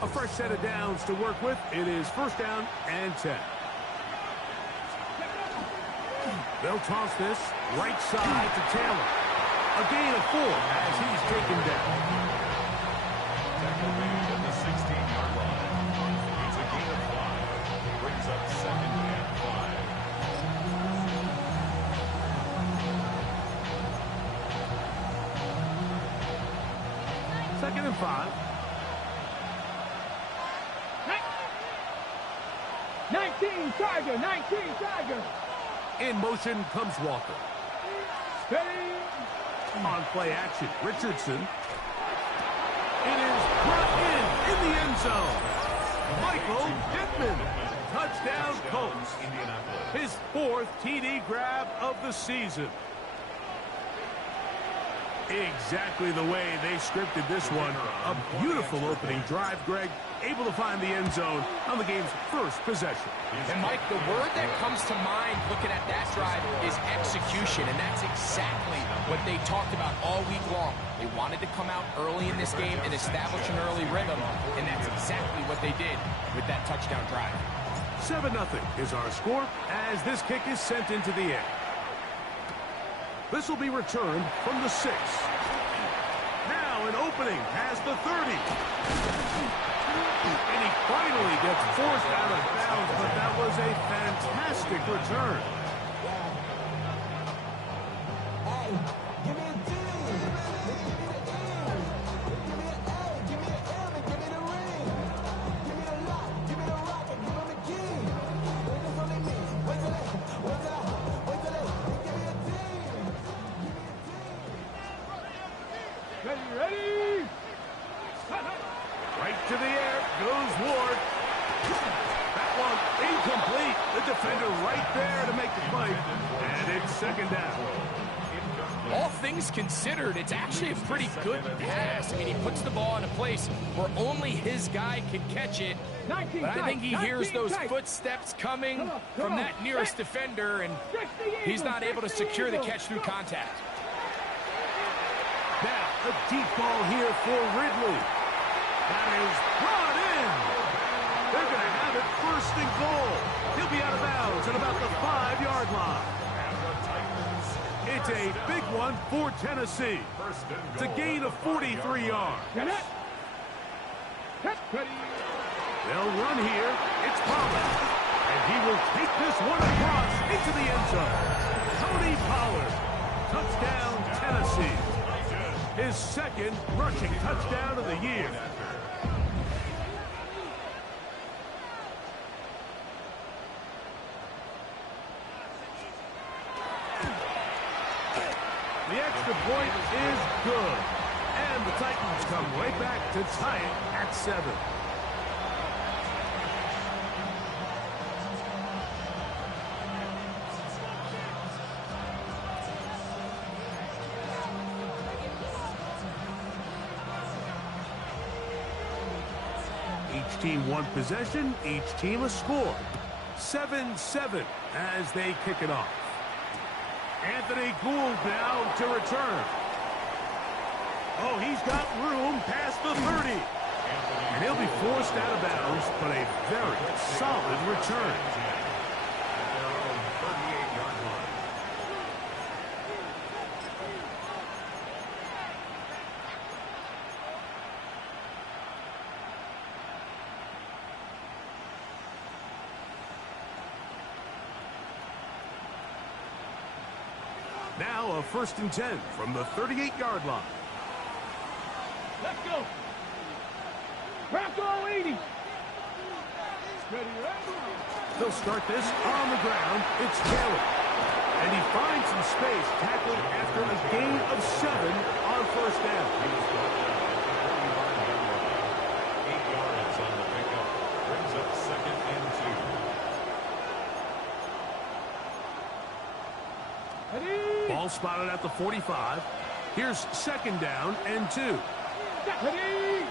A fresh set of downs to work with. It is first down and 10. They'll toss this right side to Taylor. A gain of 4 as he's taken down. Tackle made at the 16-yard line. It's a gain of 5. Brings up second and 5. Second and 5. 19 Tiger, 19 Tiger. In motion comes Walker. Steady. On play action, Richardson. It is brought in the end zone. Michael Pittman. Touchdown Colts. His 4th TD grab of the season. Exactly the way they scripted this one. A beautiful opening drive, Greg. Able to find the end zone on the game's first possession. And, Mike, the word that comes to mind looking at that drive is execution, and that's exactly what they talked about all week long. They wanted to come out early in this game and establish an early rhythm, and that's exactly what they did with that touchdown drive. 7-0 is our score as this kick is sent into the air. This will be returned from the 6. Now an opening past the 30. And he finally gets forced out of bounds, but that was a fantastic return. Ready? Right to the air goes Ward. That one incomplete. The defender right there to make the play. And it's second down. All things considered, it's actually a pretty good pass. I mean, he puts the ball in a place where only his guy can catch it. But I think he hears those footsteps coming from that nearest defender, and he's not able to secure the catch through contact. Now, a deep ball here for Ridley. That is brought in. They're going to have it first and goal. He'll be out of bounds at about the 5-yard line. It's a big one for Tennessee. It's a gain of 43 yards. They'll run here. It's Pollard. And he will take this one across into the end zone. Tony Pollard. Touchdown, Tennessee. His 2nd rushing touchdown of the year. The extra point is good. And the Titans come right back to tie it at 7. Each team one possession, each team a score. 7-7 as they kick it off. Anthony Gould now to return. Oh, he's got room past the 30. And he'll be forced out of bounds, but a very solid return. Now a 1st and 10 from the 38-yard line. Let's go. Bronco 80. Ready, ready. They'll start this on the ground. It's Taylor. And he finds some space tackled after a gain of 7 on first down. 8 yards on the pickup. Brings up 2nd and 2. Ready. Ball spotted at the 45. Here's 2nd down and 2. Ready.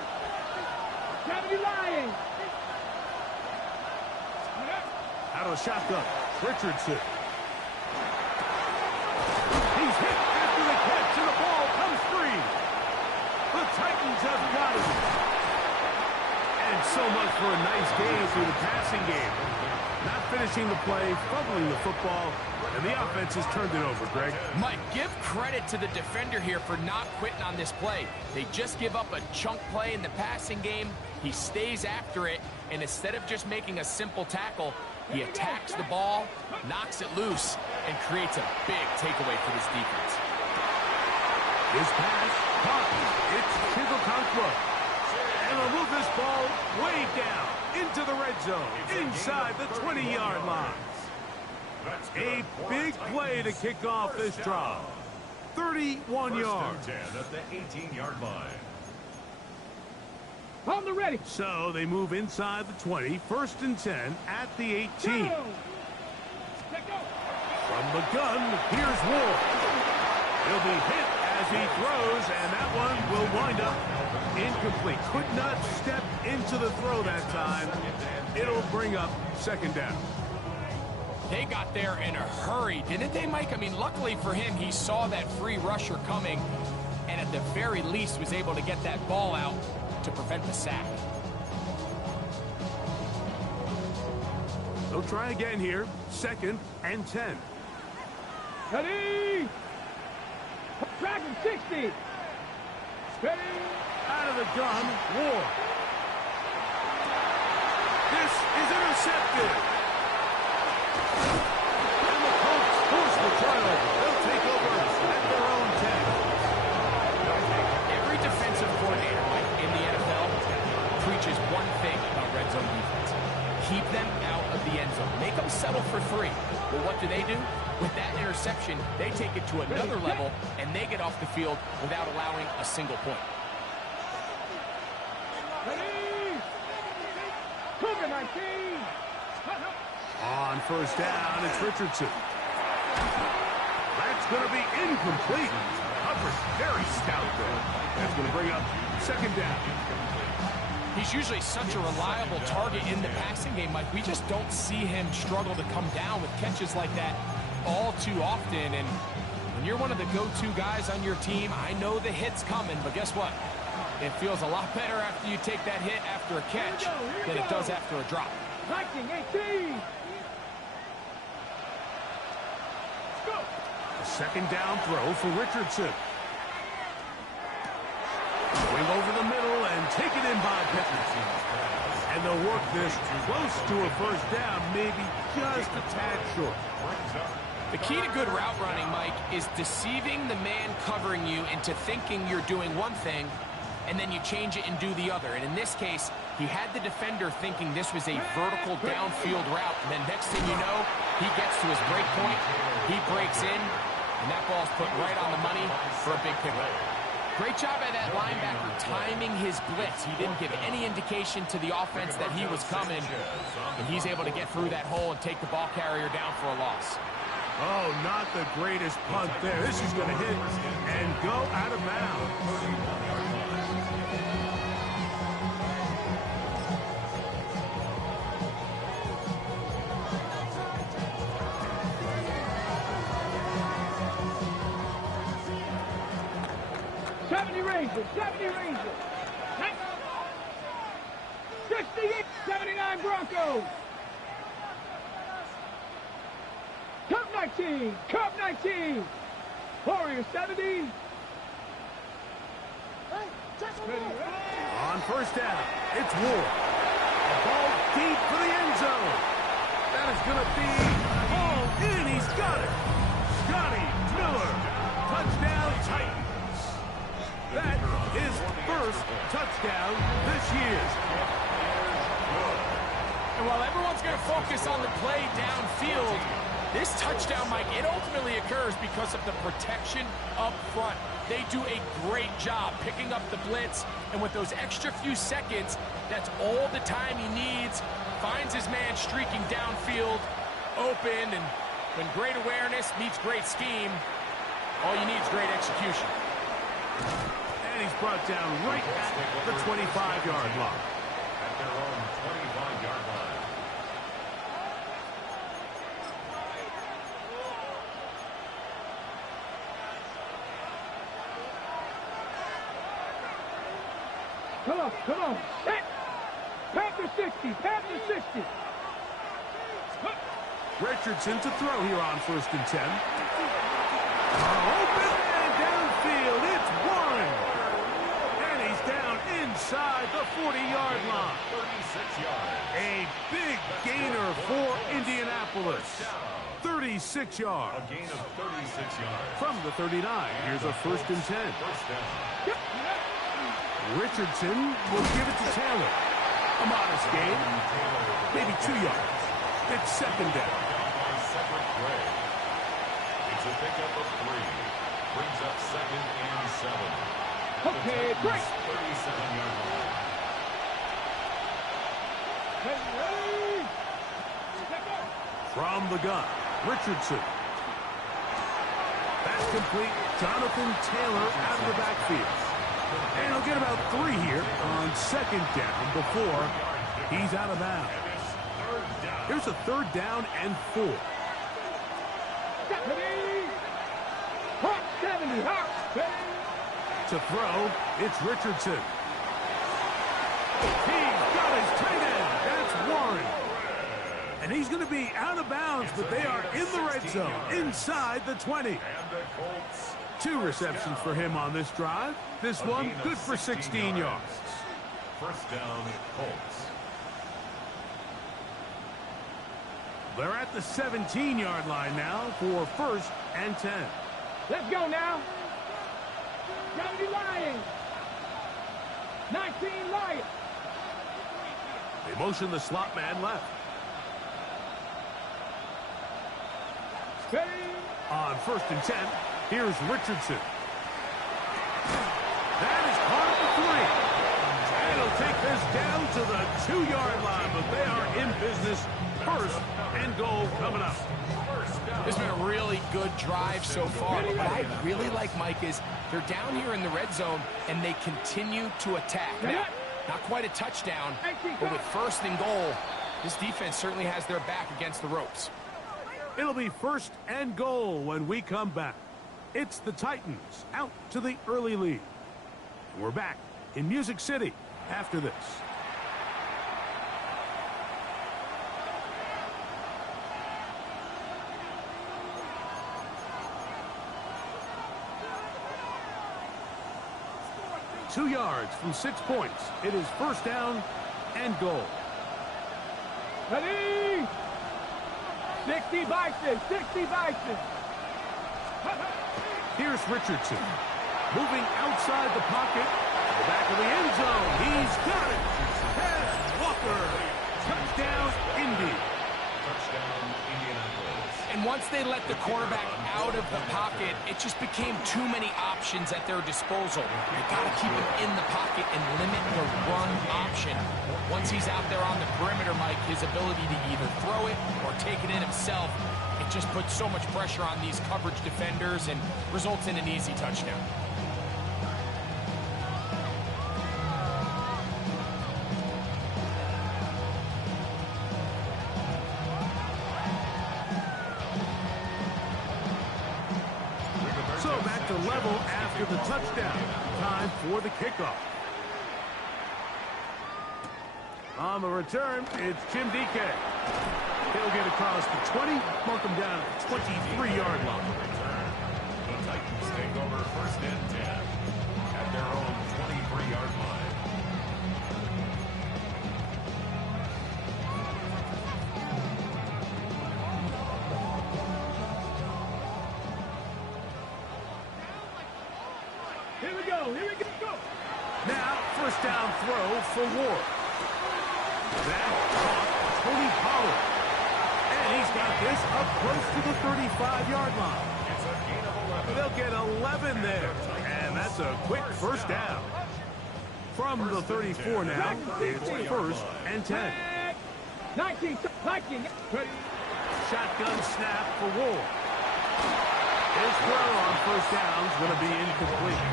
Gravity line. Out of the shotgun, Richardson. He's hit after the catch, and the ball comes free. The Titans have got it. And so much for a nice game through the passing game. Not finishing the play, fumbling the football, and the offense has turned it over, Greg. Mike, give credit to the defender here for not quitting on this play. They just give up a chunk play in the passing game. He stays after it, and instead of just making a simple tackle, he attacks the ball, knocks it loose, and creates a big takeaway for this defense. This pass, caught. It's Chigokankwa. And they'll move this ball way down into the red zone, inside the 20-yard line. A big play to kick off this drive. 31 yards. 10 at the 18-yard line. On the ready. So they move inside the 20, 1st and 10 at the 18. Go. Let go. From the gun, here's Ward. He'll be hit as he throws, and that one will wind up incomplete. Could not step into the throw that time. It'll bring up 2nd down. They got there in a hurry, didn't they, Mike? I mean, luckily for him, he saw that free rusher coming, and at the very least was able to get that ball out to prevent the sack. They'll try again here. 2nd and 10. Ready. Dragon 60. Ready. Out of the gun, Ward. This is intercepted. And the Colts force the turnover. They'll take over at their own 10. Every defensive coordinator, Mike, in the NFL preaches one thing about red zone defense. Keep them out of the end zone. Make them settle for 3. Well, what do? With that interception, they take it to another level, and they get off the field without allowing a single point. Ready. Cougar 19. On 1st down, it's Richardson. That's going to be incomplete. Coverage very stout there. That's going to bring up 2nd down. He's usually such a reliable target in the passing game, Mike. We just don't see him struggle to come down with catches like that all too often. And when you're one of the go-to guys on your team, I know the hit's coming, but guess what? It feels a lot better after you take that hit after a catch than it does after a drop. 19-18. Go. A 2nd down throw for Richardson. Going over the middle and taken in by Peterson. And they'll work this close to a 1st down, maybe just a tad short. The key to good route running, Mike, is deceiving the man covering you into thinking you're doing one thing, and then you change it and do the other. And in this case, he had the defender thinking this was a vertical downfield route. And then next thing you know, he gets to his break point, he breaks in, and that ball's put right on the money for a big pickup. Great job by that linebacker timing his blitz. He didn't give any indication to the offense that he was coming, and he's able to get through that hole and take the ball carrier down for a loss. Oh, not the greatest punt there. This is going to hit and go out of bounds. Rangers. 68, 79 Broncos. Cup 19. Warriors 70. On 1st down, it's Ward. A ball deep for the end zone. That is going to be all in. He's got it. Scotty Miller. Touchdown Titans. That is 1st touchdown this year. And while everyone's going to focus on the play downfield, this touchdown, Mike, it ultimately occurs because of the protection up front. They do a great job picking up the blitz, and with those extra few seconds, that's all the time he needs. Finds his man streaking downfield, open, and when great awareness meets great scheme, all you need is great execution. And he's brought down right at the 25-yard line. At their own 25-yard line. Come on. Set. Panther 60, Panther 60. Richardson to throw here on 1st and 10. Open man downfield. It's Warren. And he's down inside the 40-yard line. 36 yards. A big gainer for Indianapolis. 36 yards. A gain of 36 yards. From the 39, here's a 1st and 10. First down. Richardson will give it to Taylor. A modest gain. Maybe 2 yards. It's 2nd down. Cedric Gray. It's a pickup of 3. Brings up 2nd and 7. Okay, great. 37-yard line. Ready? Step up. From the gun, Richardson. That's complete. Jonathan Taylor out of the backfield. And he'll get about 3 here on 2nd down before he's out of bounds. Here's a 3rd down and 4. Ready? Hawk 70, Hawk. Ready? To throw, it's Richardson. He's got his tight end. That's Warren. And he's going to be out of bounds, but they are in the red zone, inside the 20. And the Colts. 2 receptions for him on this drive. This one good for 16 yards. First down, Colts. They're at the 17-yard line now for 1st and 10. Let's go now. 70 Lions. 19 Lions. They motion the slot man left. Ready? On 1st and 10, here's Richardson. That is caught at the 3. And he'll take this down to the 2-yard line, but they are in business. 1st and goal coming up. This has been a really good drive so far. What I really like, Mike, is they're down here in the red zone, and they continue to attack. Now, not quite a touchdown, but with 1st and goal, this defense certainly has their back against the ropes. It'll be 1st and goal when we come back. It's the Titans out to the early lead. We're back in Music City after this. Two yards from 6 points. It is 1st down and goal. Ready? 60 Bison, 60 Bison. Here's Richardson. Moving outside the pocket. To the back of the end zone. He's got it. Pass Walker. Touchdown, Indy. Touchdown, Indianapolis. And once they let the quarterback out of the pocket, it just became too many options at their disposal. You got to keep him in the pocket and limit the run option. Once he's out there on the perimeter, Mike, his ability to either throw it or take it in himself, it just puts so much pressure on these coverage defenders and results in an easy touchdown. So back to level after the touchdown. Time for the kickoff. On the return, it's Jim DK. He'll get across the 20, mark him down at the 23-yard line. The Titans take over 1st and 10 at their own 23-yard line. Here we go, here we go. Now, 1st down throw for Ward. That caught Tony Pollard. And he's got this up close to the 35-yard line. It's a gain of 11. They'll get 11 there. And that's a quick 1st down. From the 34 now, it's 1st and 10. 19. Ready? Shotgun snap for Ward. His throw on 1st down is going to be incomplete.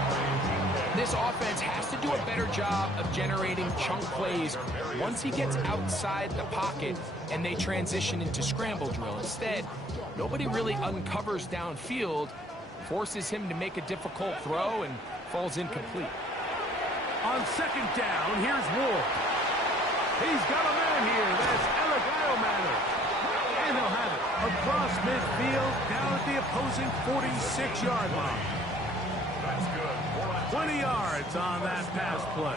This offense has to do a better job of generating chunk plays once he gets outside the pocket and they transition into scramble drill. Instead, nobody really uncovers downfield, forces him to make a difficult throw, and falls incomplete. On 2nd down, here's Ward. He's got a man here. That's Eligio. And he'll have it across midfield down at the opposing 46-yard line. That's good. 20 yards on that pass play.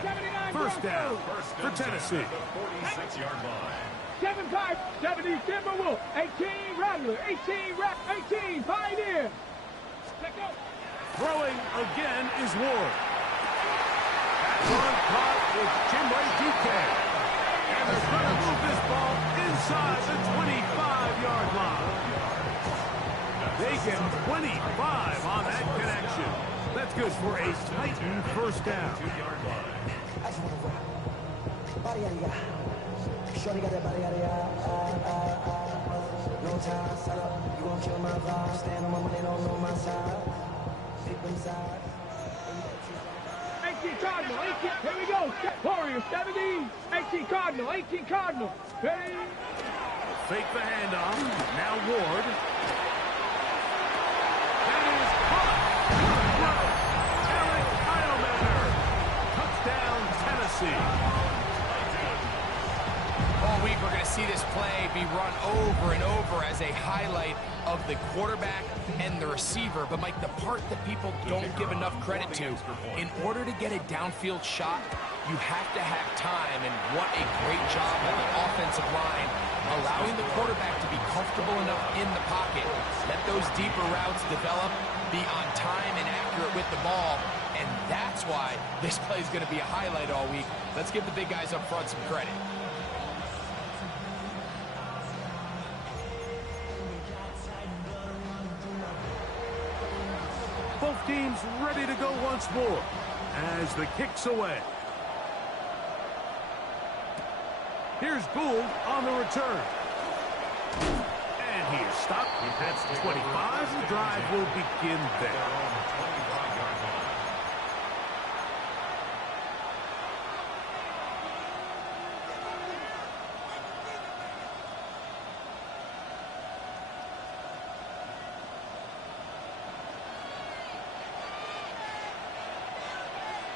First down for Tennessee. 46-yard line. 7-5, 70 Timberwolf, 18 Rattler, 18 Pioneer. Let's go. Throwing again is Ward. That one caught with Jimray DK. And they're going to move this ball inside the 25-yard line. They get 25 on that connection. That's good for a Titan first down. 2-yard line. I just want to rock. Body out of ya. Shorty got that body out of ya. No time, set up. You gon' kill my vibe. Stand on my money, don't know my side. Big inside. 18 Cardinal, 18, here we go. Warriors, 17, 18 Cardinal. Ready? Fake the handoff. Now Ward. That is caught. Eric Heilmanner. Touchdown, Tennessee. All week we're going to see this play be run over and over as a highlight of the quarterback and the receiver. But, Mike, the part that people don't give enough credit to, in order to get a downfield shot, you have to have time. And what a great job by the offensive line, allowing the quarterback to be comfortable enough in the pocket. Let those deeper routes develop, be on time and accurate with the ball. And that's why this play is going to be a highlight all week. Let's give the big guys up front some credit. Both teams ready to go once more as the kick's away. Here's Gould on the return. And he is stopped. That's 25. The drive will begin there.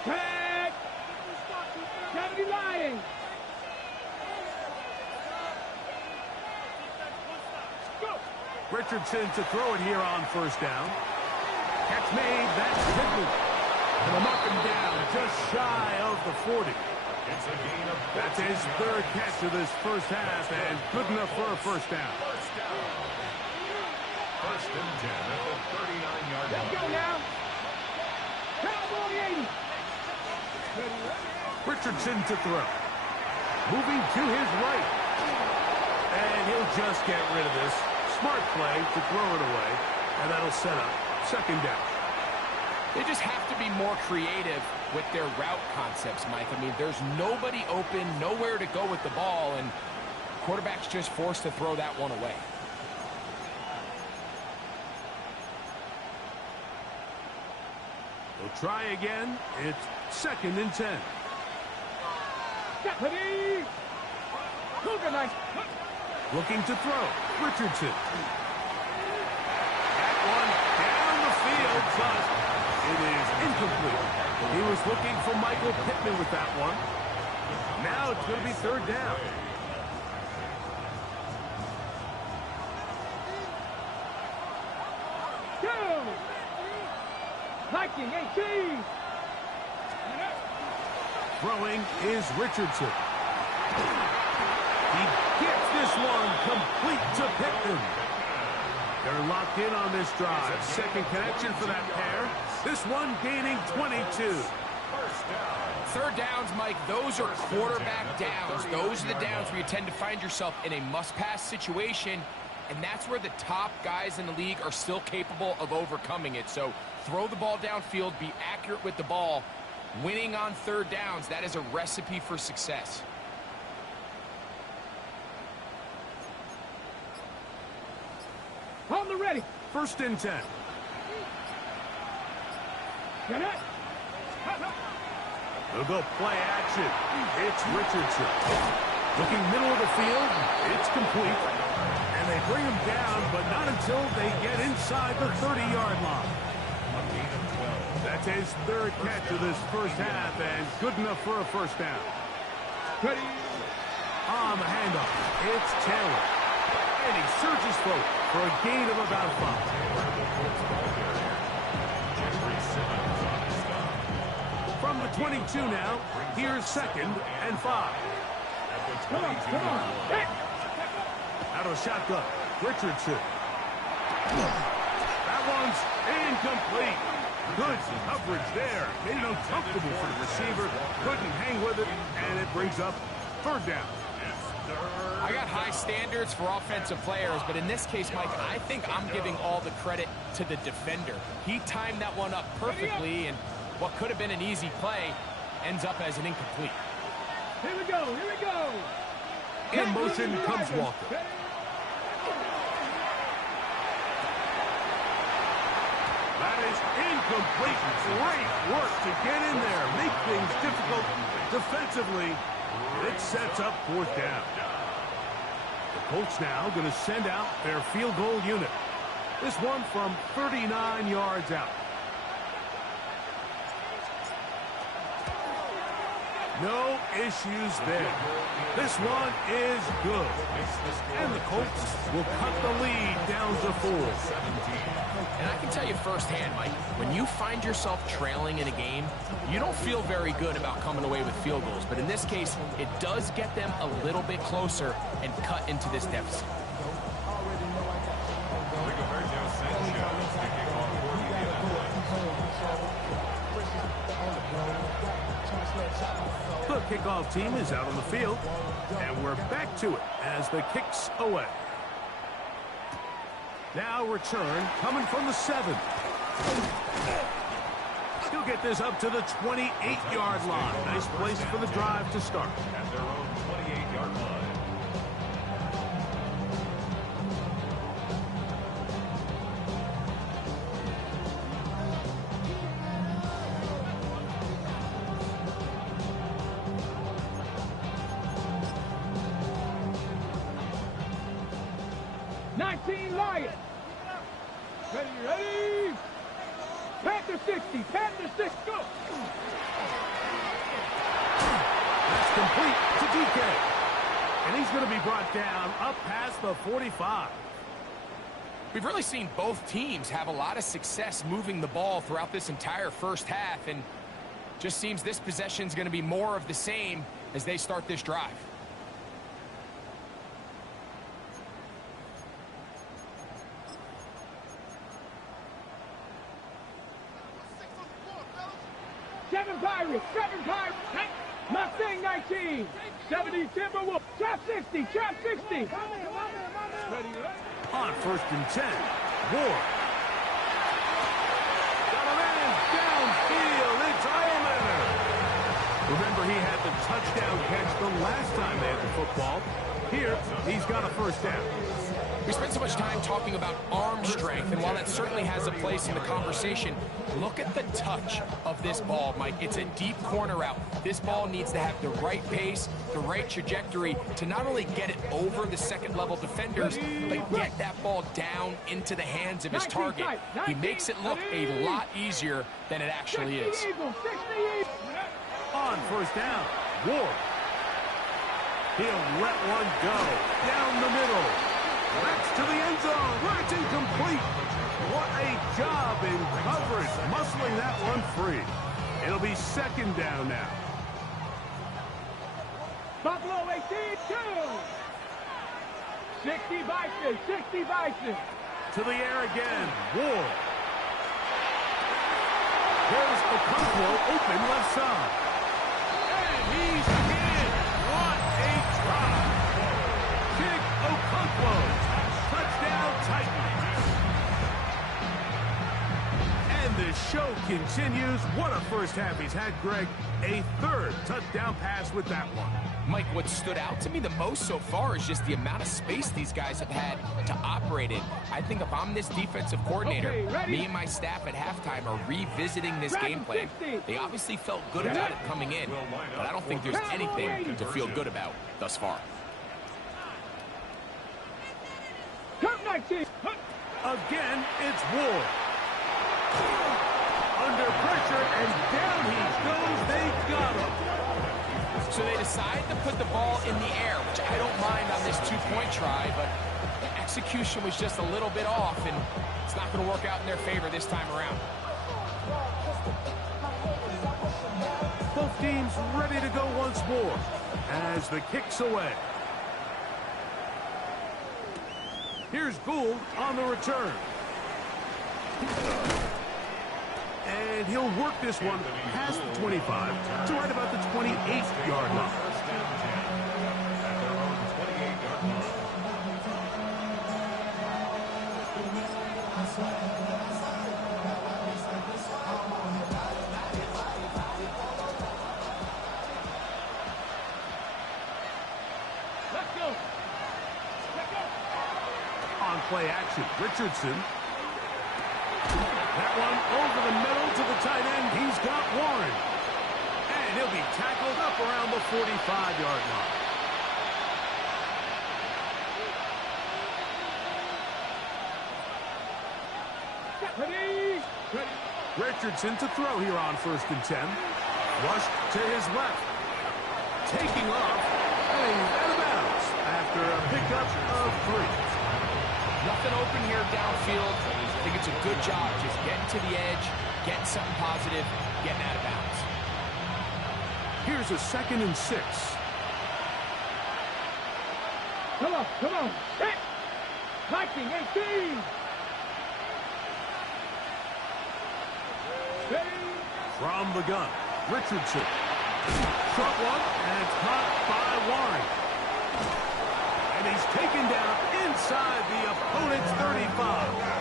Tag! 70 Lions. Go! Richardson to throw it here on first down. Catch made. That's Pittman. And I'm up and down, just shy of the 40. It's a gain of 14. That's his third catch of this first half, and good enough for a first down. First down. First and 10 at the 39-yard line. Let's go now. Cowboy 80. Richardson to throw. Moving to his right. And he'll just get rid of this. Smart play to throw it away. And that'll set up second down. They just have to be more creative with their route concepts, Mike. I mean, there's nobody open, nowhere to go with the ball, and quarterback's just forced to throw that one away. We'll try again. It's second and 10. Stephanie! Cougar nice. Looking to throw. Richardson. That one down the field, but it is incomplete. He was looking for Michael Pittman with that one. Now it's going to be third down. Go! Viking 18. Throwing is Richardson. He gets this one complete to Pittman. They're locked in on this drive. Second connection for that pair. This one gaining 22. Third downs, Mike, those are quarterback downs. Those are the downs where you tend to find yourself in a must-pass situation, and that's where the top guys in the league are still capable of overcoming it. So throw the ball downfield, be accurate with the ball. Winning on third downs, that is a recipe for success. On the ready. First and 10. Get it. They'll go play action. It's Richardson. Looking middle of the field. It's complete. And they bring him down, but not until they get inside the 30-yard line. That's his third catch of this first half, and good enough for a first down. Ready. On the handoff, it's Taylor. And he surges forward for a gain of about 5. From the 22 now, here's 2nd and 5. Come on. Hey. Out of the shotgun, Richardson. That one's incomplete. Good coverage there. Made it uncomfortable for the receiver. Couldn't hang with it, and it brings up 3rd down. I got high standards for offensive players, but in this case, Mike, I think I'm giving all the credit to the defender. He timed that one up perfectly, and what could have been an easy play ends up as an incomplete. Here we go. In motion comes Walker. That is incomplete. Great work to get in there. Make things difficult defensively. It sets up 4th down. The Colts now going to send out their field goal unit. This one from 39 yards out. No issues there. This one is good. And the Colts will cut the lead down to 4. And I can tell you firsthand, Mike, when you find yourself trailing in a game, you don't feel very good about coming away with field goals. But in this case, it does get them a little bit closer and cut into this deficit. The kickoff team is out on the field, and we're back to it as the kick's away. Now return coming from the 7. He'll get this up to the 28-yard line. Nice place for the drive to start. At their own 28-yard line. Lions. Ready. Panther 60, Panther 6, go. That's complete to DK. And he's going to be brought down up past the 45. We've really seen both teams have a lot of success moving the ball throughout this entire first half, and just seems this possession is going to be more of the same as they start this drive. Seven Pirates, hey, Mustang 19, 70 Timberwolves, trap 60, trap 60. Ready. On 1st and 10, Ward. Got a man downfield, it's Eilman. Remember, he had the touchdown catch the last time they had the football. Here, he's got a 1st down. We spent so much time talking about arm strength, and while that certainly has a place in the conversation, look at the touch of this ball, Mike. It's a deep corner route. This ball needs to have the right pace, the right trajectory to not only get it over the second-level defenders, but get that ball down into the hands of his target. He makes it look a lot easier than it actually is. On 1st down, Ward. He'll let one go down the middle. That's to the end zone, where it's incomplete. What a job in coverage, muscling that one free. It'll be 2nd down now. Buffalo 18-2. 60 Bison, 60 Bison. To the air again, Ward. There's Okonkwo open left side. And he's in. What a drive. Kick Okonkwo. Touchdown Titans. And the show continues. What a first half he's had, Greg. A 3rd touchdown pass with that one. Mike, what stood out to me the most so far is just the amount of space these guys have had to operate in. I think if I'm this defensive coordinator, me and my staff at halftime are revisiting this game plan. They obviously felt good about it coming in, but I don't think there's anything to feel good about thus far. Again, it's Ward. Under pressure, and down he goes. They got him. So they decide to put the ball in the air, which I don't mind on this two-point try, but the execution was just a little bit off, and it's not going to work out in their favor this time around. Both teams ready to go once more as the kick's away. Here's Gould on the return. And he'll work this one past the 25 to right about the 28-yard line. First down 10 at their own 28-yard line. Let's go. Let's go. On play action, Richardson. That one over the middle to the tight end. He's got Warren. And he'll be tackled up around the 45-yard line. Ready. Ready. Richardson to throw here on 1st and 10. Rushed to his left. Taking off. And he's out of bounds after a pickup of 3. Nothing open here downfield. I think it's a good job just getting to the edge, getting something positive, getting out of bounds. Here's a 2nd and 6. Come on. Come on. Hit. Viking 18. Ready. From the gun, Richardson. Short one, and it's caught by Warren. And he's taken down inside the opponent's 35.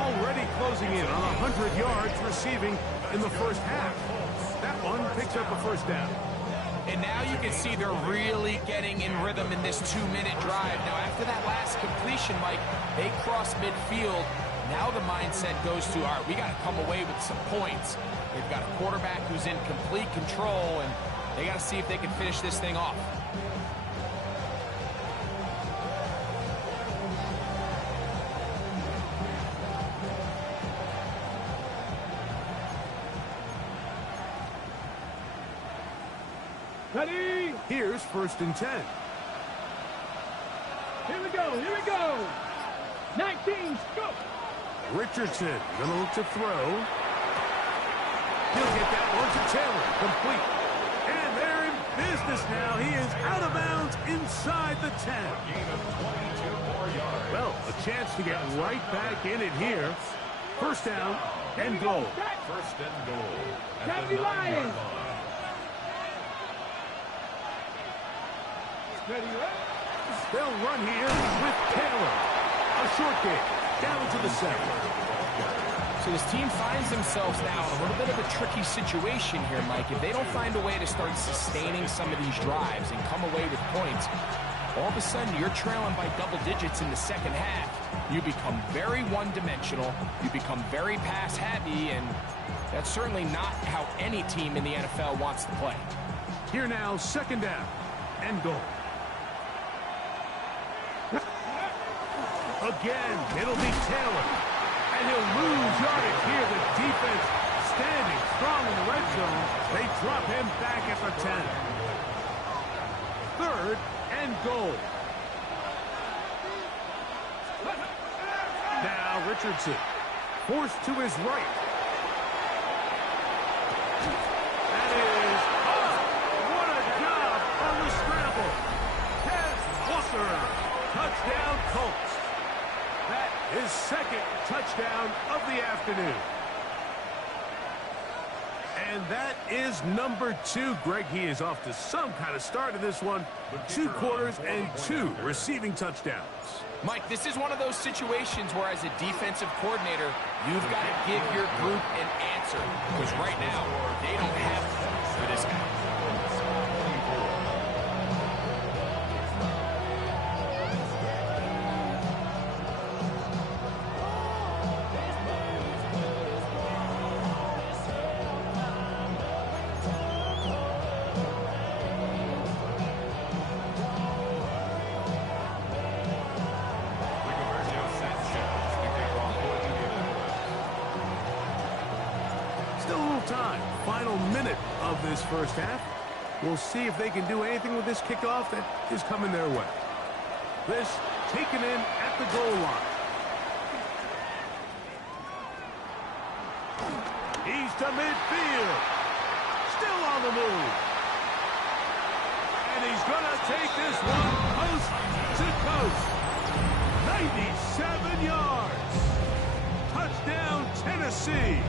Already closing in on 100 yards receiving in the first half. That one picks up a first down. And now you can see they're really getting in rhythm in this 2-minute drive. Now, after that last completion, Mike, they cross midfield. Now the mindset goes to, all right, we got to come away with some points. They've got a quarterback who's in complete control, and they got to see if they can finish this thing off. Ready. Here's 1st and 10. Here we go. Here we go. 19. Go. Richardson gonna look to throw. He'll get that one to Taylor. Complete. And they're in business now. He is out of bounds inside the 10. Gain of 22 more yards. Well, a chance to get right back in it here. First down and goal. First and goal at County the 9-yard Lions. line. Ready. They'll run here with Taylor. A short game down to the 7. So this team finds themselves now in a little bit of a tricky situation here, Mike. If they don't find a way to start sustaining some of these drives and come away with points, all of a sudden you're trailing by double digits in the second half. You become very one-dimensional. You become very pass-heavy, and that's certainly not how any team in the NFL wants to play. Here now, 2nd down and goal. Again, it'll be Taylor. And he'll lose yardage here. The defense standing strong in the red zone. They drop him back at the 10. 3rd and goal. Now Richardson forced to his right. That is, what a job on the scramble. Tez Walker, touchdown Colts. That is 2nd touchdown of the afternoon. And that is number 2. Greg, he is off to some kind of start in this one. 2 quarters and 2 receiving touchdowns. Mike, this is one of those situations where as a defensive coordinator, you've got to give your group an answer. Because right now, they don't have one for this guy. Still a little time. Final minute of this first half. We'll see if they can do anything with this kickoff that is coming their way. This taken in at the goal line. He's to midfield. Still on the move. And he's going to take this one coast to coast. 97 yards. Touchdown, Tennessee.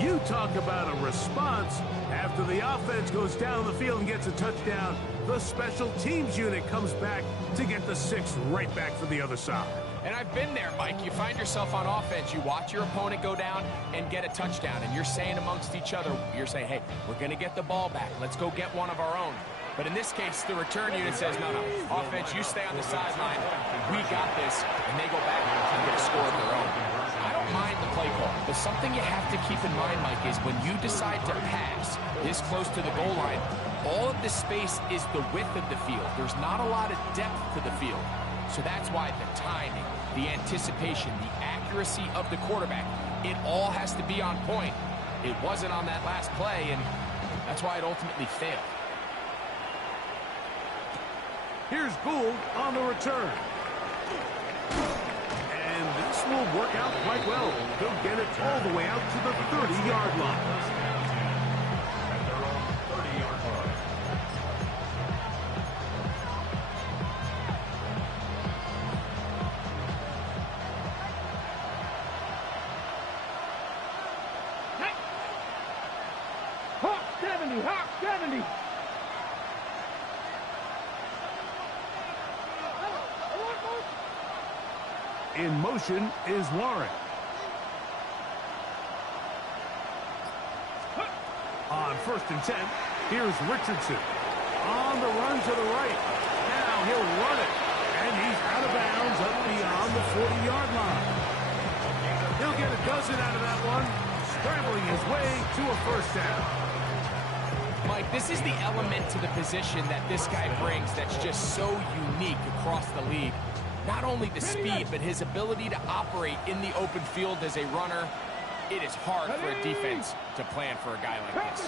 You talk about a response. After the offense goes down the field and gets a touchdown, the special teams unit comes back to get the 6 right back for the other side. And I've been there, Mike. You find yourself on offense, you watch your opponent go down and get a touchdown, and you're saying amongst each other, you're saying, hey, we're going to get the ball back. Let's go get one of our own. But in this case, the return unit says, no, offense, you stay on the sideline. We got this, and they go back and get a score of their own. I don't mind the play call, but something you have to keep in mind, Mike, is when you decide to pass this close to the goal line, all of the space is the width of the field. There's not a lot of depth to the field. So that's why the timing, the anticipation, the accuracy of the quarterback, it all has to be on point. It wasn't on that last play, and that's why it ultimately failed. Here's Gould on the return. And this will work out quite well. He'll get it all the way out to the 30-yard line. At their own 30-yard line. Hawk 70, Hawk 70. In motion is Warren. On 1st and 10, here's Richardson. On the run to the right. Now he'll run it. And he's out of bounds up beyond the 40-yard line. He'll get a dozen out of that one, scrambling his way to a first down. Mike, this is the element to the position that this guy brings that's just so unique across the league. Not only the speed, but his ability to operate in the open field as a runner. It is hard for a defense to plan for a guy like this.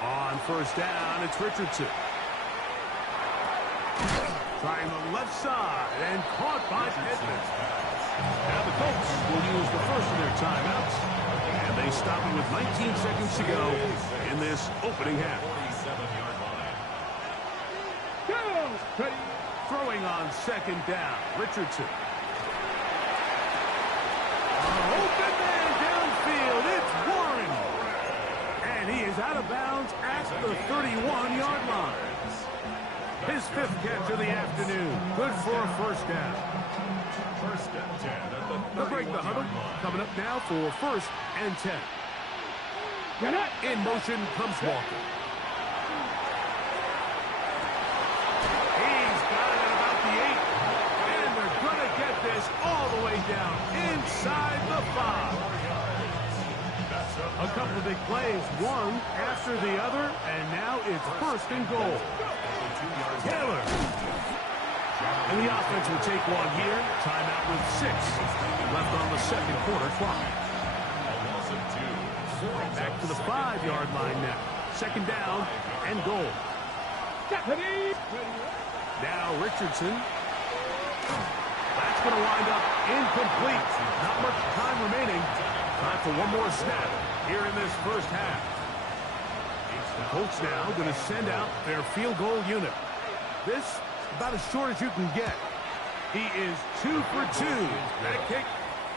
On 1st down, it's Richardson. Trying the left side and caught by Pittman. Now the Colts will use the first of their timeouts. And they stop it with 19 seconds to go in this opening half. 47-yard line. Throwing on 2nd down, Richardson. Open man downfield, it's Warren. And he is out of bounds at the 31-yard line. His 5th catch of the afternoon. Good for a first down. 1st and 10 at the 31-yard line. They'll break the huddle. Coming up now for 1st and 10. In motion comes Walker. All the way down inside the 5. A couple of big plays, one after the other, and now it's 1st and goal. Taylor. And the offense will take one here. Timeout with 6 left on the 2nd quarter clock. Back to the 5-yard line now. 2nd down and goal. Now Richardson. That's going to wind up incomplete. Not much time remaining. Time for one more snap here in this first half. The Colts now going to send out their field goal unit. This about as short as you can get. He is 2 for 2. That kick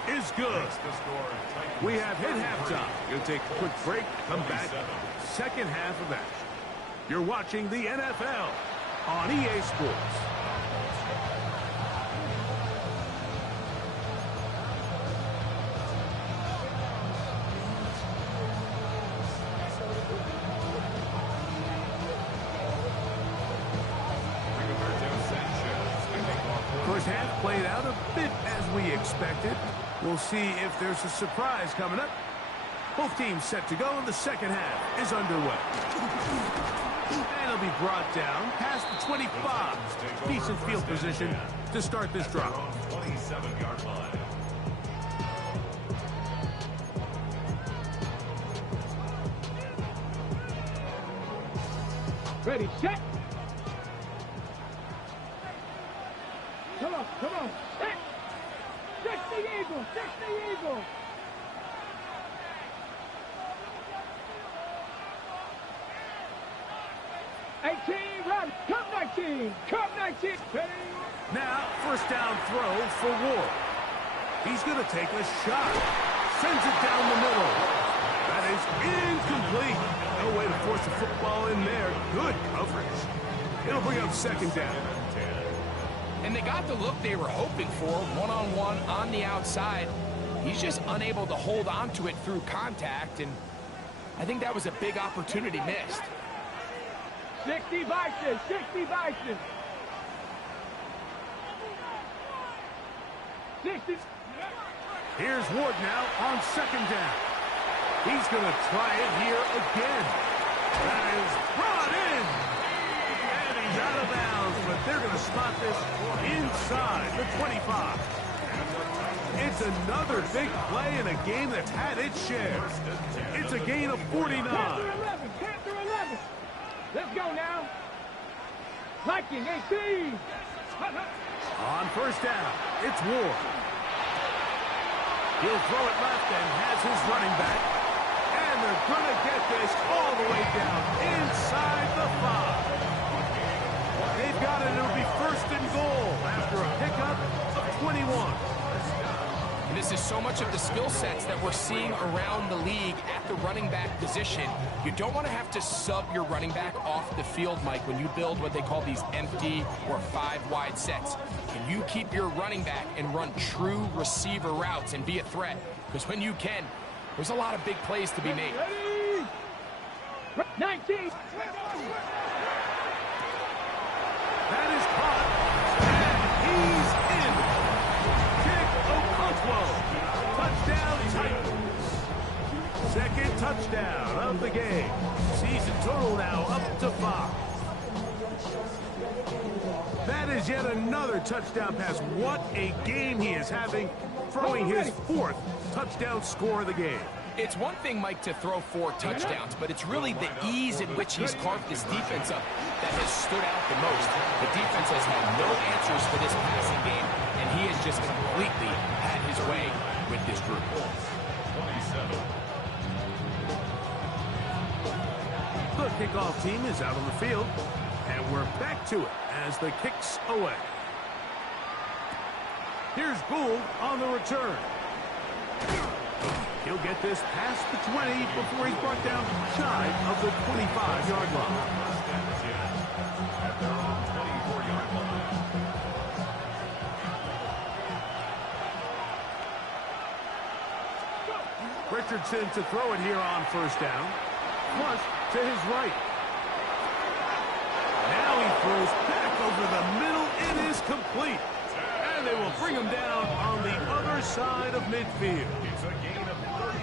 is good. We have hit halftime. We'll take a quick break. Come back. Second half of action. You're watching the NFL on EA Sports. First half played out a bit as we expected. We'll see if there's a surprise coming up. Both teams set to go, and the second half is underway. And it'll be brought down past the 25. Decent field position to start this drive. 27-yard line. Ready, set. Come on, come on. Set. 60 Eagles, 60 Eagles. Run. Come 19. Come 19. Now, first down throw for Ward. He's going to take a shot. Sends it down the middle. That is incomplete. No way to force the football in there. Good coverage. It'll bring up second down. And they got the look they were hoping for, one-on-one on the outside. He's just unable to hold on to it through contact, and I think that was a big opportunity missed. 60 Bison, 60 Bison. 60. Here's Ward now on second down. He's going to try it here again. That is brought in. And he's out of bounds, but they're going to spot this inside the 25. It's another big play in a game that's had its share. It's a gain of 49. Panther 11, Panther 11. Let's go now. Viking 18. On first down, it's Ward. He'll throw it left and has his running back. And they're going to get this all the way down inside the 5. They've got it. It'll be first and goal after a pickup of 21. And this is so much of the skill sets that we're seeing around the league at the running back position. You don't want to have to sub your running back off the field, Mike, when you build what they call these empty or 5-wide sets. Can you keep your running back and run true receiver routes and be a threat? Because when you can, there's a lot of big plays to be made. 19. That is caught. And he's in. Touchdown Titans. Second touchdown of the game. Season total now up to 5. That is yet another touchdown pass. What a game he is having, throwing his 4th touchdown score of the game. It's one thing, Mike, to throw 4 touchdowns, but it's really the ease in which he's carved this defense up that has stood out the most. The defense has had no answers for this passing game, and he has just completely had his way with this group. 27. The kickoff team is out on the field, and we're back to it as the kick's away. Here's Gould on the return. He'll get this past the 20 before he's brought down shy of the 25-yard line. At their own 24-yard line. Richardson to throw it here on first down. Flush to his right. Now he throws back over the middle. It is complete. And they will bring him down on the other side of midfield.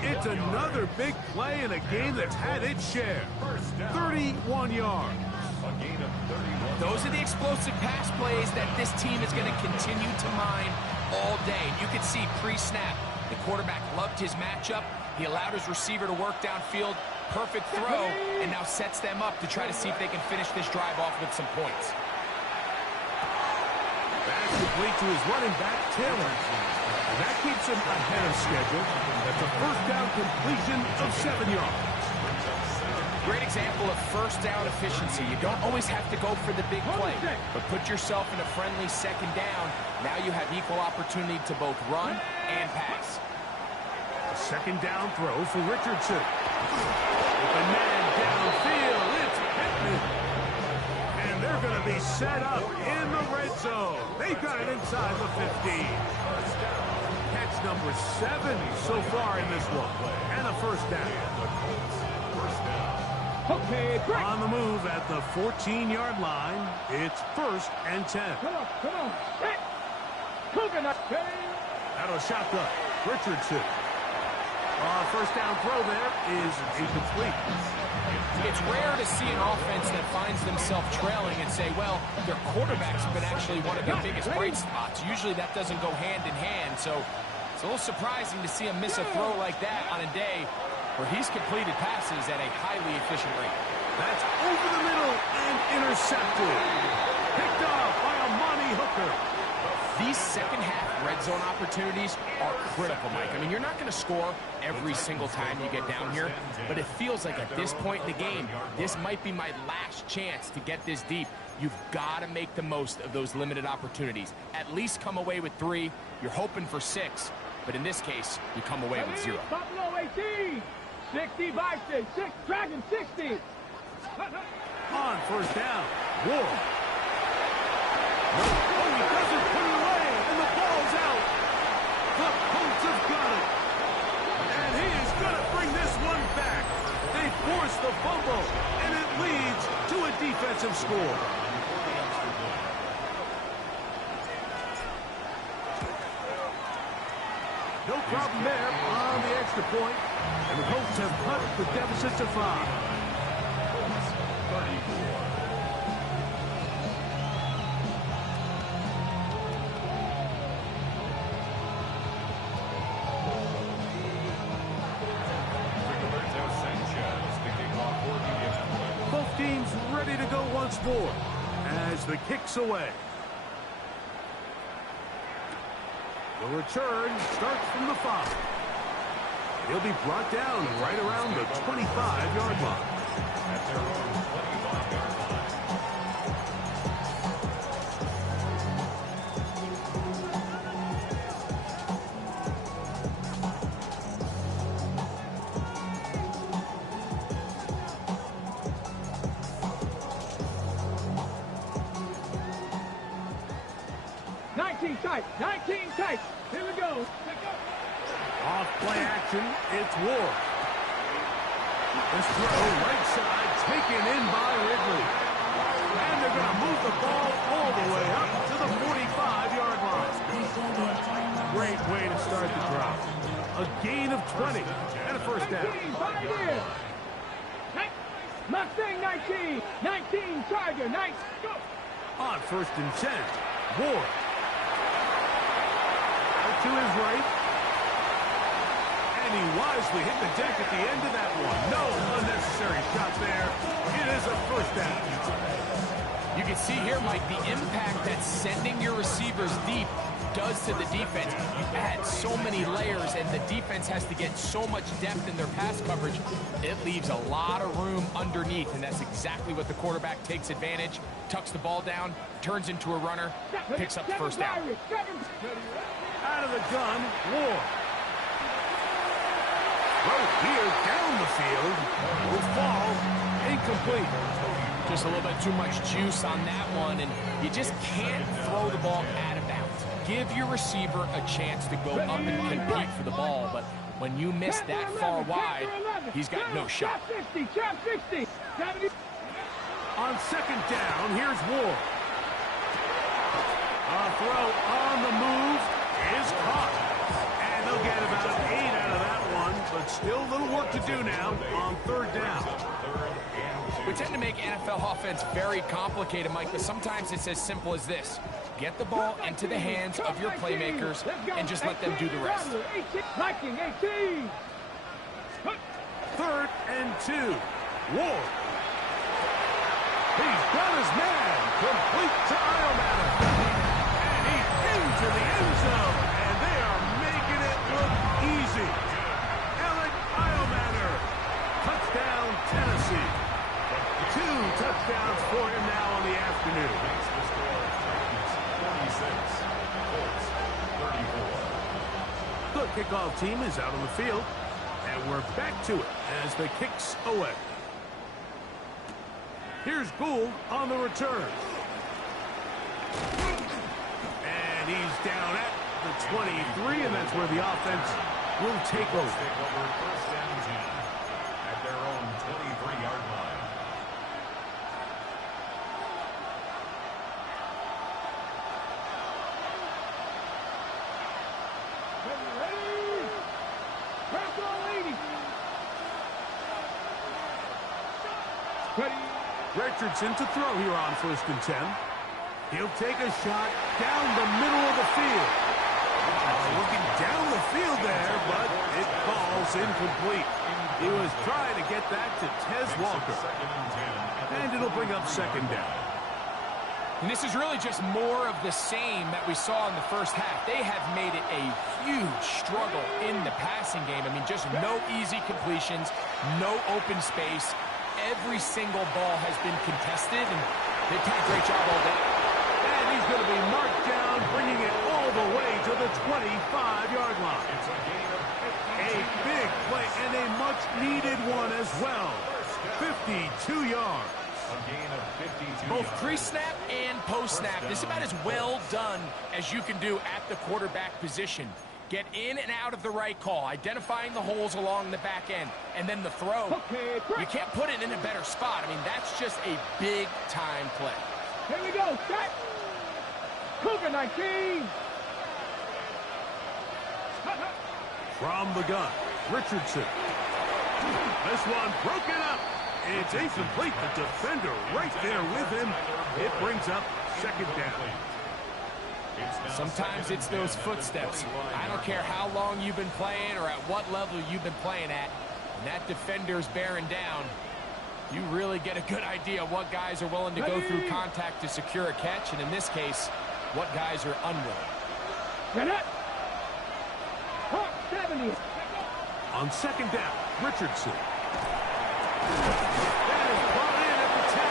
It's another big play in a game that's had its share. 31 yards. Those are the explosive pass plays that this team is going to continue to mine all day. You can see pre-snap, the quarterback loved his matchup. He allowed his receiver to work downfield. Perfect throw, and now sets them up to try to see if they can finish this drive off with some points. Back complete to his running back, Taylor. And that keeps him ahead of schedule. That's a first down completion of 7 yards. Great example of first down efficiency. You don't always have to go for the big play, but put yourself in a friendly second down. Now you have equal opportunity to both run and pass. A second down throw for Richardson. With the man downfield, it's Pittman. And they're going to be set up in the red zone. They've got it inside the 15. Catch number 7 so far in this one. And a first down. Okay, break. On the move at the 14-yard line, it's 1st and 10. Come on. Set. Coconut. That'll shotgun. Richardson. First down throw there is incomplete. It's rare to see an offense that finds themselves trailing and say, well, their quarterback's been actually one of their biggest bright spots. Usually that doesn't go hand in hand, so it's a little surprising to see him miss a throw like that on a day where he's completed passes at a highly efficient rate. That's over the middle and intercepted. Picked off by a Monty Hooker. These second-half red zone opportunities are critical, Mike. I mean, you're not going to score every single time you get down here, but it feels like at this point in the game, this might be my last chance to get this deep. You've got to make the most of those limited opportunities. At least come away with 3. You're hoping for 6, but in this case, you come away with 0. Buffalo 18. 60 Bison. 6 Dragon 60. On first down, Ward. Oh, he doesn't put it away, and the ball's out. The Colts have got it. And he is going to bring this one back. They force the fumble, and it leads to a defensive score. No problem there on the extra point, and the Colts have cut the deficit to 5. Both teams ready to go once more as the kick's away. The return starts from the 5. He'll be brought down right around the 25-yard line. At their own 25-yard line. 19 tight. 19 tight. Here we go. Off play action, it's Ward. This throw right side taken in by Ridley. And they're going to move the ball all the way up to the 45-yard line. Great way to start the drive. A gain of 20 and a first down. 19, right here. Mustang 19. 19, Charger. 9, go. On first and 10, Ward. Out to his right. And he wisely hit the deck at the end of that one. No unnecessary shot there. It is a first down. You can see here, Mike, the impact that sending your receivers deep does to the defense. You add so many layers, and the defense has to get so much depth in their pass coverage. It leaves a lot of room underneath, and that's exactly what the quarterback takes advantage. Tucks the ball down, turns into a runner, picks up the first down. Out of the gun, Ward. Right here down the field. Will fall incomplete. Just a little bit too much juice on that one, and you just can't throw the ball out of bounds. Give your receiver a chance to go up and compete for the ball, but when you miss that far wide, he's got no shot. On second down, here's Ward. A throw on the move is caught. And they'll get about an 8 out of that one, but still a little work to do now on third down. We tend to make NFL offense very complicated, Mike, but sometimes it's as simple as this. Get the ball into the hands of your playmakers and just let them do the rest. 18. Third and 2. Ward. He's got his man. Complete to Iomatter. And he's into the end zone. And they are making it look easy. Alec Iomatter. Touchdown, Tennessee. 2 touchdowns for him now on the afternoon. The kickoff team is out on the field, and we're back to it as the kick's away. Here's Gould on the return. And he's down at the 23, and that's where the offense will take over. First down 10 at their own 23-yard line. Richardson to throw here on first and 10. He'll take a shot down the middle of the field. Looking down the field there, but it falls incomplete. He was trying to get that to Tez Walker. And it'll bring up second down. And this is really just more of the same that we saw in the first half. They have made it a huge struggle in the passing game. I mean, just no easy completions, no open space. Every single ball has been contested, and they've done a great job all day. And he's going to be marked down, bringing it all the way to the 25-yard line. It's a gain of 52. A big play and a much-needed one as well. 52 yards. A gain of 52 Both yards. pre-snap and post-snap, this is about as well done as you can do at the quarterback position. Get in and out of the right call, identifying the holes along the back end, and then the throw. Okay, You can't put it in a better spot. I mean, that's just a big-time play. here we go, set. Cougar 19. From the gun, Richardson. This one broken up. It's incomplete. The defender right there with him. It brings up second down. Sometimes it's those footsteps. I don't care how long you've been playing or at what level you've been playing at. When that defender's bearing down, you really get a good idea of what guys are willing to go through contact to secure a catch, and in this case, what guys are unwilling. Get it. Hawk 70. On second down, Richardson. That is brought in at the 10.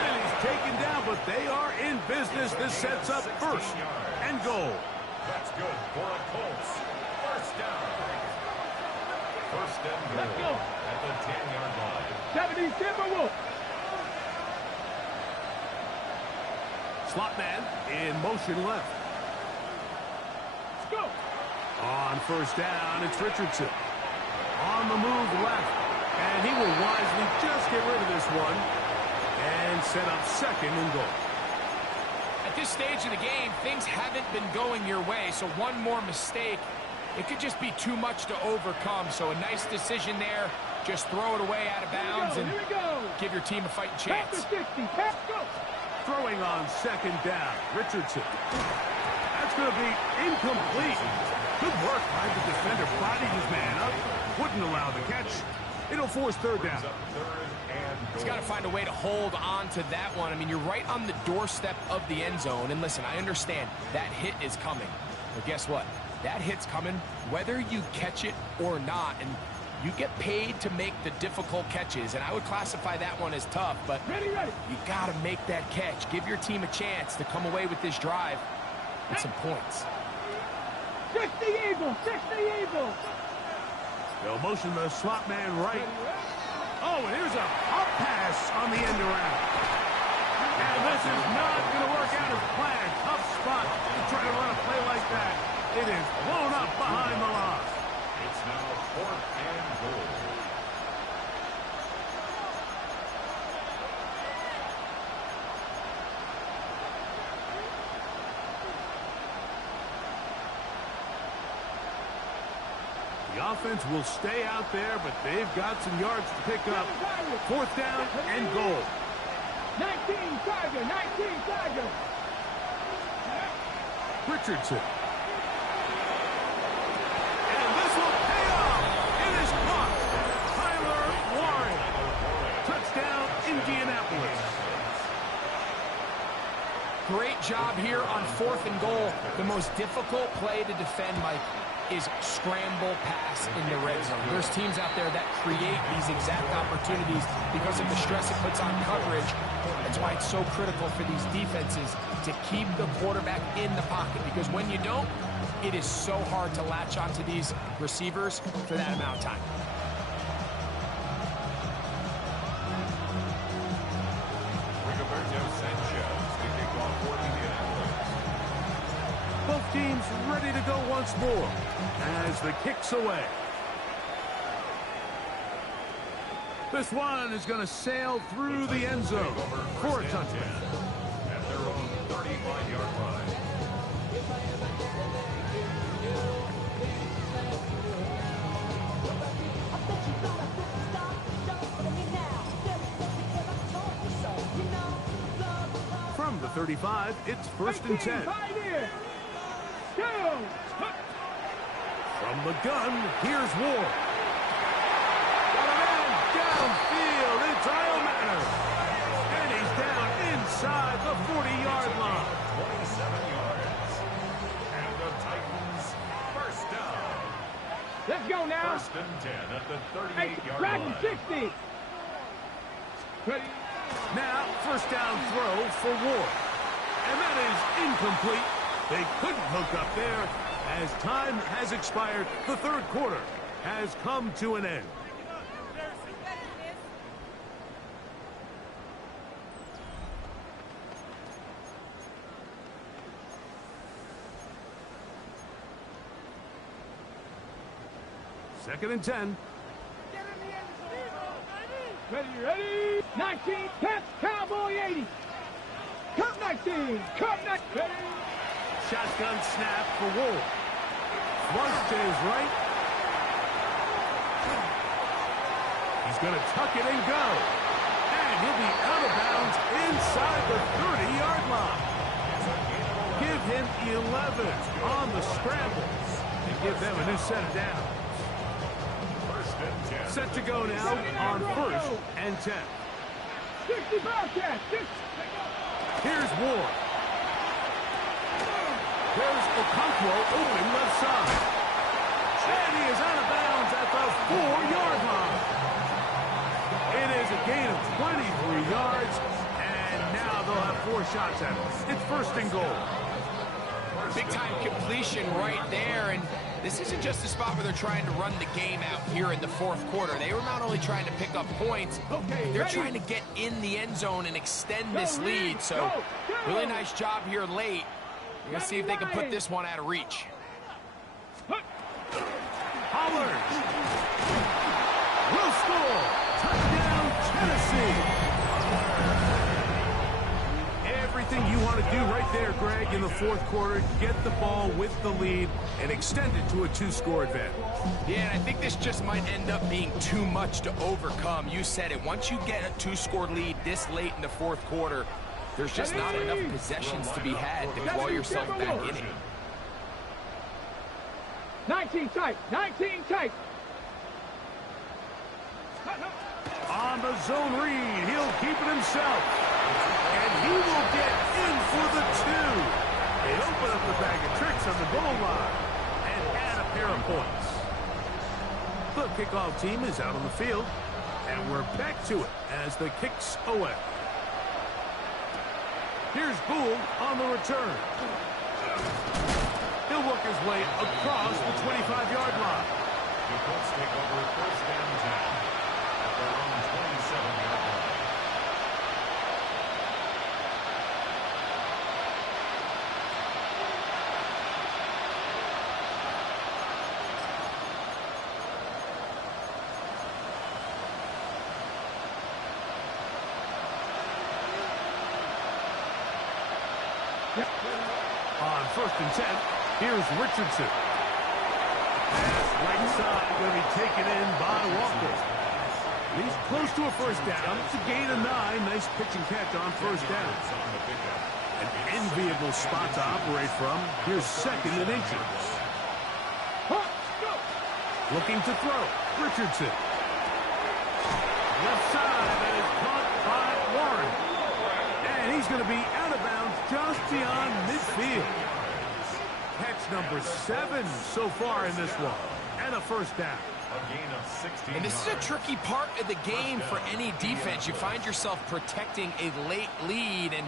And he's taken down, but they are in business. This sets up first and goal. That's good for a Colts. First down. First and goal Let's go. at the 10-yard line. 70 Timberwolves. Slot man in motion left. Let's go. On first down, it's Richardson. On the move left. And he will wisely just get rid of this one and set up second and goal. At this stage of the game, things haven't been going your way, so one more mistake, it could just be too much to overcome. So a nice decision there. Just throw it away out of bounds and Here we go. give your team a fighting Pass chance. to 60. Pass, go. Throwing on second down, Richardson. That's going to be incomplete. Good work by the defender. Bodied his man up. Wouldn't allow the catch. It'll force third down. He's got to find a way to hold on to that one. I mean, you're right on the doorstep of the end zone. And listen, I understand that hit is coming. But guess what? That hit's coming whether you catch it or not. And you get paid to make the difficult catches. And I would classify that one as tough. But Ready. you got to make that catch. Give your team a chance to come away with this drive with some points. 60 Eagles. 60 Eagles. They'll motion the slot man right. Oh, and here's a up pass on the end around. And this is not going to work out as planned. Tough spot to try to run a play like that. It is blown up behind the line. It's now fourth and goal. The offense will stay out there, but they've got some yards to pick up. Fourth down and goal. 19 Tiger. 19 Tiger. Richardson. And this will pay off. It is caught. Tyler Warren. Touchdown, Indianapolis. Great job here on fourth and goal. The most difficult play to defend, Mike, is scramble pass in the red zone. There's teams out there that create these exact opportunities because of the stress it puts on coverage. That's why it's so critical for these defenses to keep the quarterback in the pocket, because when you don't, it is so hard to latch onto these receivers for that amount of time. Rigoberto Sanchez, the kickoff for Indianapolis. Both teams ready to go once more as the kick's away. This one is going to sail through the end zone for a touchdown. At their own 35-yard line. From the 35, it's first and 10. Pioneer. Go. From the gun, here's Ward. now. 1st and 10 at the Hey, 38-yard Dragon line. 60. Ready. Now, first down throw for Ward. And that is incomplete. They couldn't hook up there. As time has expired, the third quarter has come to an end. Second and 10. Ready. 19. Pass. Cowboy 80. Cup 19. Cup 19. Ready. Shotgun snap for Ward. Once to his right. He's going to tuck it and go. And he'll be out of bounds inside the 30-yard line. Give him 11 on the scrambles and give them a new set of downs. Set to go now on 1st and 10. 60 Bobcat. Here's Ward. There's Okonkwo open left side. And he is out of bounds at the 4-yard line. It is a gain of 23 yards, and now they'll have 4 shots at it. It's 1st and goal. Big-time completion right there, and this isn't just a spot where they're trying to run the game out here in the 4th quarter. They were not only trying to pick up points, they're trying to get in the end zone and extend this lead. So, really nice job here late. We're going to see if they can put this one out of reach. Pollard will score. Touchdown, Tennessee. Everything you want to do right there, Greg, in the 4th quarter. Get the ball with the lead and extend it to a 2-score advantage. Yeah, and I think this just might end up being too much to overcome. You said it. Once you get a 2-score lead this late in the 4th quarter, there's just not enough possessions to be had to claw yourself back in it. 19 tight. 19 tight. On the zone read, he'll keep it himself. And he will get in for the 2. They open up the bag of tricks on the goal line and add a pair of points. The kickoff team is out on the field, and we're back to it as the kicks away. Here's Gould on the return. He'll work his way across the 25-yard line. The Colts take over 1st and 10 at their own 27-yard line. On 1st and 10, here's Richardson. Pass right side, going to be taken in by Walker. He's close to a 1st down. It's a gain of 9. Nice pitch and catch on 1st down. An enviable spot to operate from. Here's 2nd and inches. Looking to throw. Richardson. Left side, that is caught by Warren. And he's going to be out of bounds just beyond midfield. Catch number 7 so far in this one. And a 1st down. A gain of 16 And this is a tricky part of the game for any defense. You find yourself protecting a late lead, and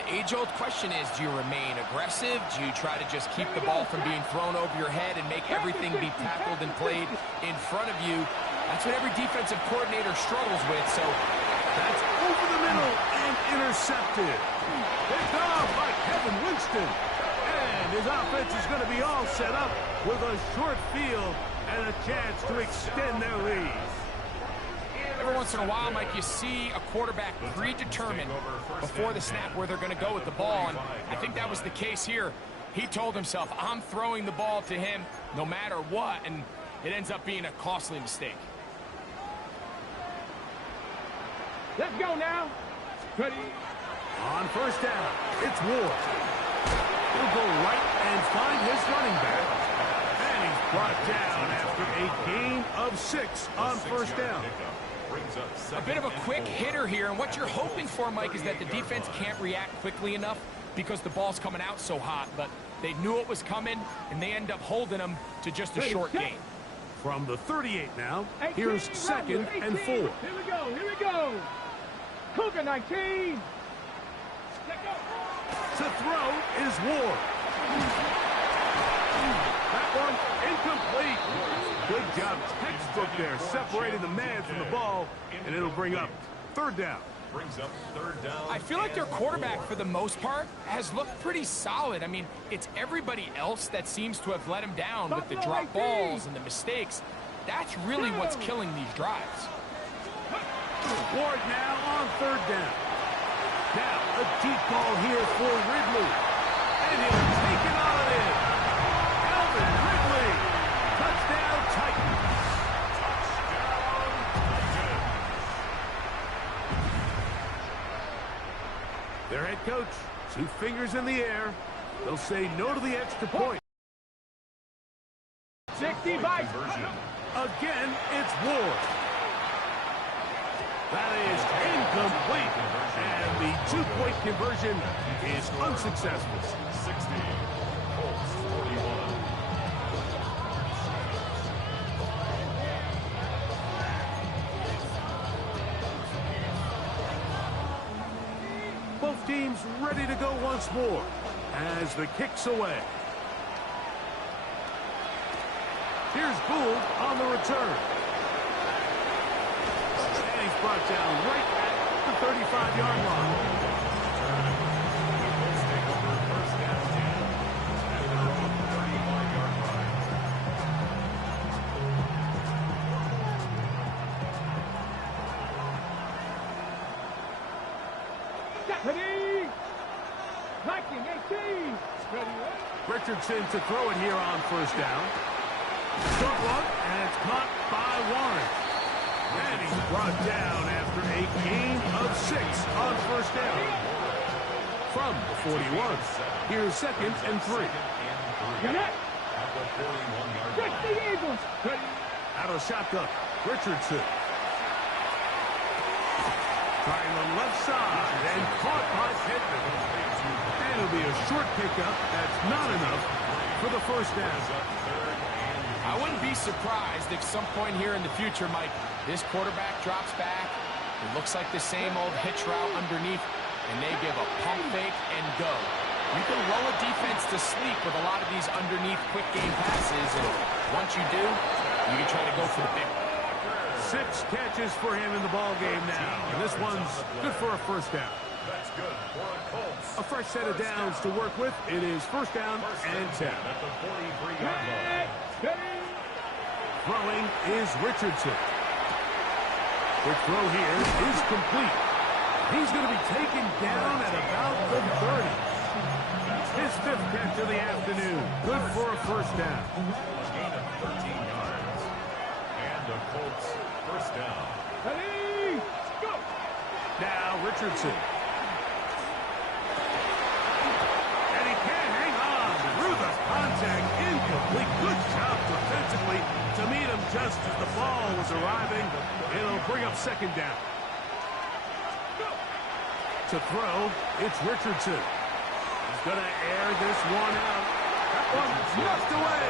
the age-old question is, do you remain aggressive? Do you try to just keep the ball from being thrown over your head and make everything be tackled and played in front of you? That's what every defensive coordinator struggles with, so that's over the middle and intercepted. Picked off by Kevin Winston. And his offense is going to be all set up with a short field and a chance to extend their lead. Every once in a while, Mike, you see a quarterback predetermine before the snap where they're going to go with the ball, and I think that was the case here. He told himself, I'm throwing the ball to him no matter what, and it ends up being a costly mistake. Let's go now. Ready. On 1st down, it's Ward. He'll go right and find his running back. And he's brought down after a gain of 6 on 1st down. A bit of a quick hitter here, and what you're hoping for, Mike, is that the defense can't react quickly enough because the ball's coming out so hot, but they knew it was coming, and they end up holding them to just a short gain. From the 38 now, here's 2nd and 4. Here we go, here we go. Cougar 19. To throw is Ward. That one incomplete. Good job, textbook there, separating the man from the ball, and it'll bring up 3rd down. Brings up 3rd down. I feel like their quarterback, for the most part, has looked pretty solid. I mean, it's everybody else that seems to have let him down with the drop balls and the mistakes. That's really what's killing these drives. Ward now on 3rd down. Now a deep ball here for Ridley. And he'll take it on in. Alvin Ridley. Touchdown Titans. Their head coach, 2 fingers in the air. They'll say no to the extra point. 65. Again, it's Ward. That is incomplete. And the 2-point conversion is unsuccessful. 60. Colts 41. Both teams ready to go once more as the kick's away. Here's Gould on the return. And he's brought down right at the 35-yard line. The Colts take over 1st down 10 at their own 35-yard line. Ready. 19, 18. Ready. Richardson to throw it here on 1st down. Short one, and it's caught by Warren. And he's brought down after a gain of 6 on 1st down. From the 41, here's 2nd and 3. Get it. At the 41-yard 60 line. Eagles. Ready. Out of the shotgun, Richardson. Trying the left side, and caught by Pittman. And it'll be a short pickup. That's not enough for the 1st down. I wouldn't be surprised if some point here in the future, Mike, this quarterback drops back. It looks like the same old hitch route underneath, and they give a pump fake and go. You can lull a defense to sleep with a lot of these underneath quick game passes, and once you do, you can try to go for the big one. 6 catches for him in the ball game now. And this one's good for a 1st down. That's good for the Colts. A fresh set of downs to work with. It is 1st down and 10. At the 43-yard line. Throwing is Richardson. The throw here is complete. He's going to be taken down at about the 30. His 5th catch of the afternoon. Good for a 1st down. A gain of 13 yards. And the Colts 1st down. Ready. Go. Now Richardson. And he can't hang on through the contact. Incomplete. Good job defensively to meet him just as the ball was arriving. It'll bring up 2nd down. To throw, it's Richardson. He's going to air this one out. That one knocked away.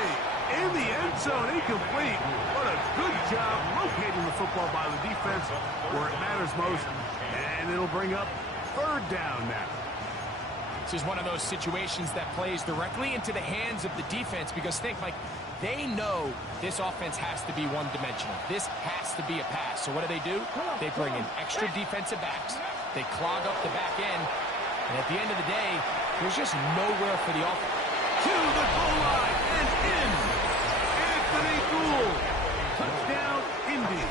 In the end zone, incomplete. What a good job locating the football by the defense where it matters most. And it'll bring up 3rd down now. This is one of those situations that plays directly into the hands of the defense because think, like, they know this offense has to be one-dimensional. This has to be a pass. So what do? They bring in extra defensive backs. They clog up the back end. And at the end of the day, there's just nowhere for the offense. To the goal line and in. Anthony Gould. Touchdown, Indy.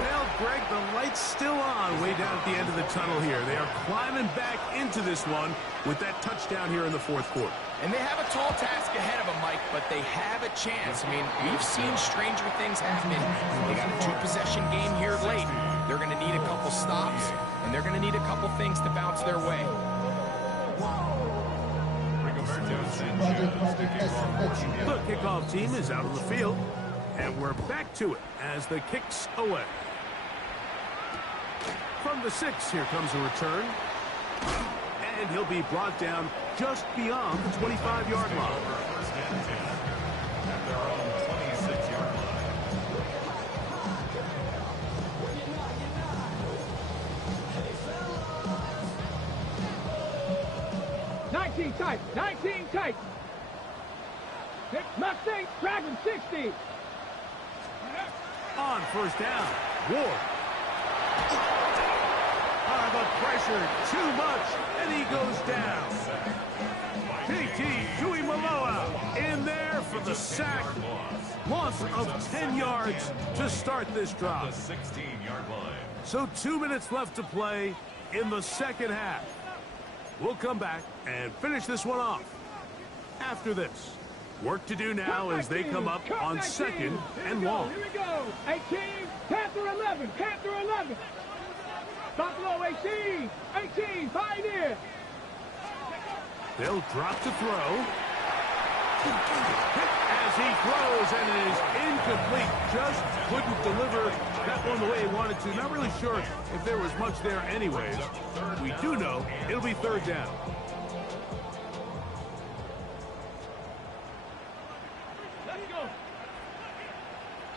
Well, Greg, the light's still on way down at the end of the tunnel here. They are climbing back into this one with that touchdown here in the 4th quarter. And they have a tall task ahead of them, Mike, but they have a chance. I mean, we've seen stranger things happen. They got a 2-possession game here late. They're going to need a couple stops, and they're going to need a couple things to bounce their way. The kickoff team is out on the field, and we're back to it as the kick's away. From the 6, here comes a return. And he'll be brought down just beyond the 25-yard line. 19 tight. 19 tight. Mustang, Dragon 60. On first down, Ward. The pressure, too much, and he goes down. JT Tuimoloau in there for the sack. Loss of 10 yards to start this drive. The 16-yard line. So 2 minutes left to play in the second half. We'll come back and finish this one off after this. Work to do now as they come up on second and long. Here we go. 18, Panther 11, Panther 11. Buffalo 18, 18, Pioneer. They'll drop to throw. As he throws, and it is incomplete. Just couldn't deliver that one the way he wanted to. Not really sure if there was much there anyways. We do know it'll be third down. Let's go.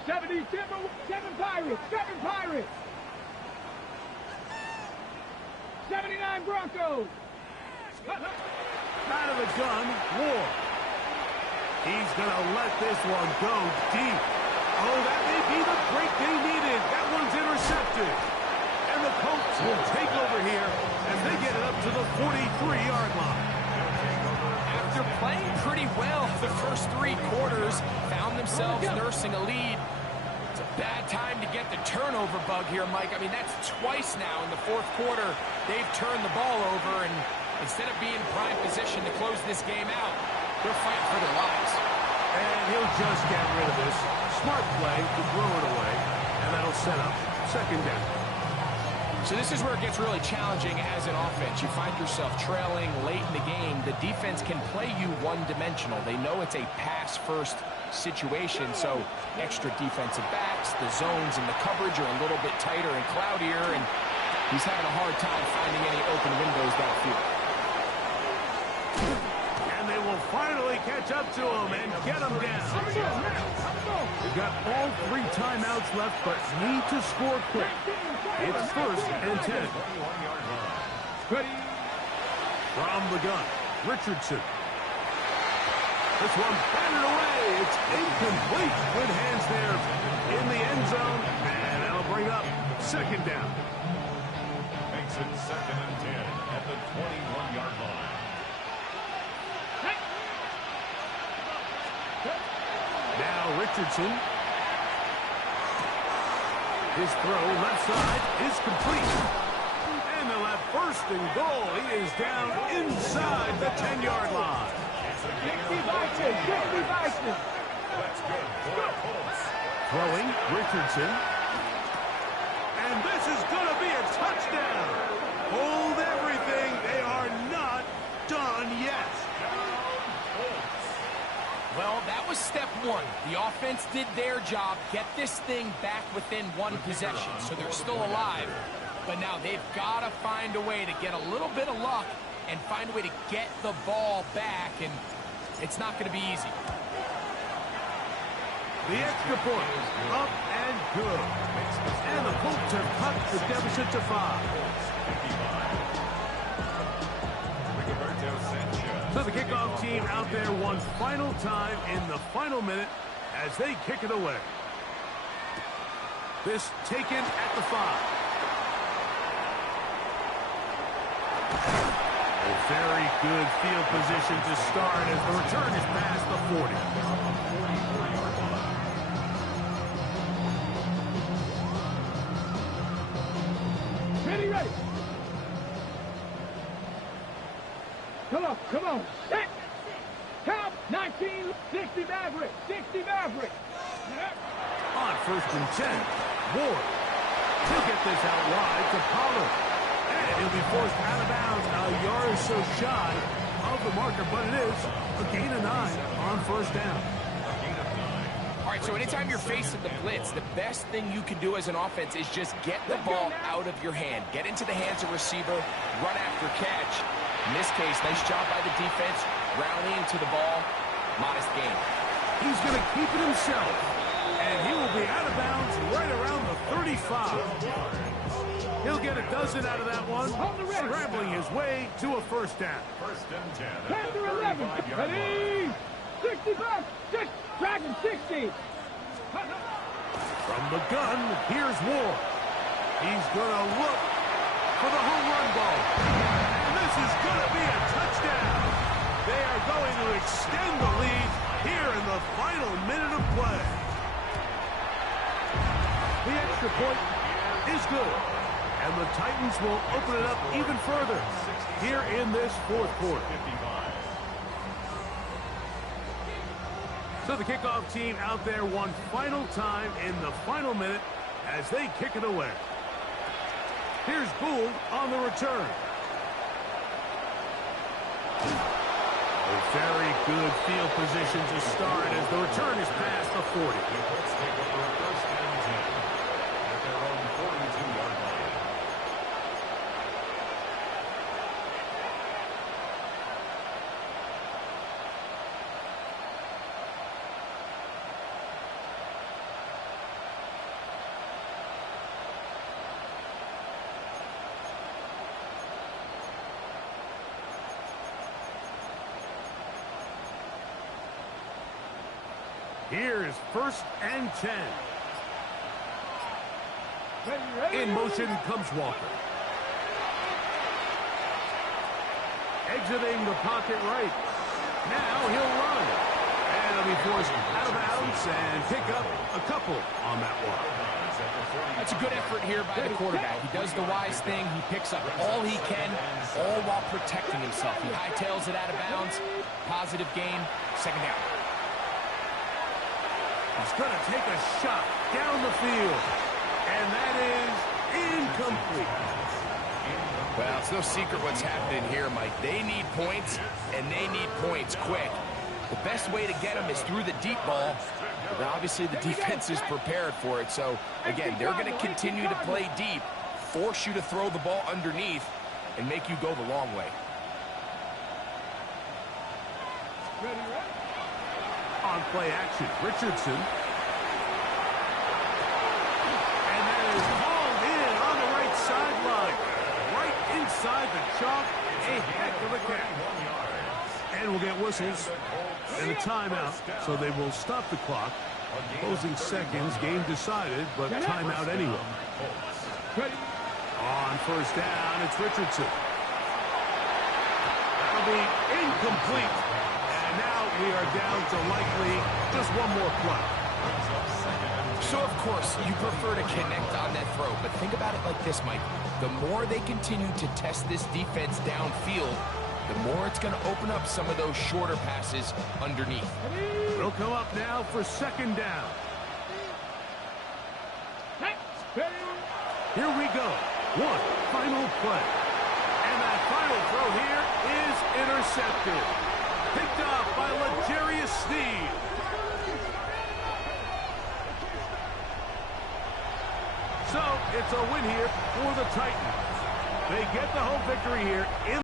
70 Timber, 7 Pirates, 7 Pirates. 79 Broncos. Out of the gun, Ward. He's going to let this one go deep. Oh, that may be the break they needed. That one's intercepted. And the Colts will take over here as they get it up to the 43-yard line. After playing pretty well the first 3 quarters, found themselves nursing a lead. It's a bad time to get the turnover bug here, Mike. I mean, that's twice now in the fourth quarter. They've turned the ball over, and instead of being in prime position to close this game out, they're fighting for their lives. And he'll just get rid of this. Smart play to throw it away, and that'll set up second down. So this is where it gets really challenging as an offense. You find yourself trailing late in the game. The defense can play you one-dimensional. They know it's a pass-first situation, so extra defensive backs, the zones and the coverage are a little bit tighter and cloudier, and he's having a hard time finding any open windows downfield. And they will finally catch up to him and get him down. They've got all 3 timeouts left, but need to score quick. It's first and 10. From the gun, Richardson. This one batted away. It's incomplete. Good hands there in the end zone. And that'll bring up second down. Makes it second and 10 at the 21-yard line. Now Richardson. His throw left side is complete. And they'll have first and goal. He is down inside the 10-yard line. 60 Vikings, 60 Vikings. That's good for the Colts. Throwing, Richardson. And this is going to be a touchdown. Hold everything. They are not done yet. Well, that was step 1. The offense did their job, get this thing back within 1 possession, so they're still alive. But now they've got to find a way to get a little bit of luck and find a way to get the ball back, and it's not going to be easy. The extra point, up and good. And the Colts have cut the deficit to 5. So the kickoff team out there one final time in the final minute as they kick it away. This taken at the 5. A very good field position to start as the return is past the 40. Ready. Come on. Set. Count. 19, 60 Maverick, 60 Maverick. On first and 10, Ward. He'll get this out wide to Pollard. And he'll be forced out of bounds a yard or so shy of the marker, but it is a gain of 9 on first down. All right, so anytime you're facing the blitz, the best thing you can do as an offense is just get the ball out of your hand. Get into the hands of receiver, run after catch. In this case, nice job by the defense, rallying to the ball. Modest gain. He's going to keep it himself, and he will be out of bounds right around the 35. He'll get a dozen out of that one, scrambling his way to a first down. First and 10. 10 to 11. Ready? 65. 6. Dragon 60. From the gun, here's Ward. He's going to look for the home run ball. And this is going to be a touchdown. They are going to extend the lead here in the final minute of play. The extra point is good. And the Titans will open it up even further here in this fourth quarter. So the kickoff team out there one final time in the final minute as they kick it away. Here's Gould on the return. A very good field position to start as the return is past the 40. Let's take over first and 10 at their own 42-yard line. Here's first and 10. In motion comes Walker. Exiting the pocket right. Now he'll run. And he'll be forced out of bounds and pick up a couple on that one. That's a good effort here by the quarterback. He does the wise thing. He picks up all he can, all while protecting himself. He hightails it out of bounds. Positive gain. Second down. He's going to take a shot down the field. And that is incomplete. Well, it's no secret what's happening here, Mike. They need points, and they need points quick. The best way to get them is through the deep ball. But obviously, the defense is prepared for it. So, again, they're going to continue to play deep, force you to throw the ball underneath, and make you go the long way. On play action, Richardson. And that is hauled in on the right sideline. Right inside the chalk. A heck of a catch. And we'll get whistles and a timeout, so they will stop the clock. Closing seconds, game decided, but timeout anyway. On first down, it's Richardson. That'll be incomplete. And now we are down to likely just one more play. So, of course, you prefer to connect on that throw, but think about it like this, Mike. The more they continue to test this defense downfield, the more it's going to open up some of those shorter passes underneath. It'll come up now for second down. Here we go. One final play. And that final throw here is intercepted. Picked off by L'Jarius Sneed. So, it's a win here for the Titans. They get the home victory here in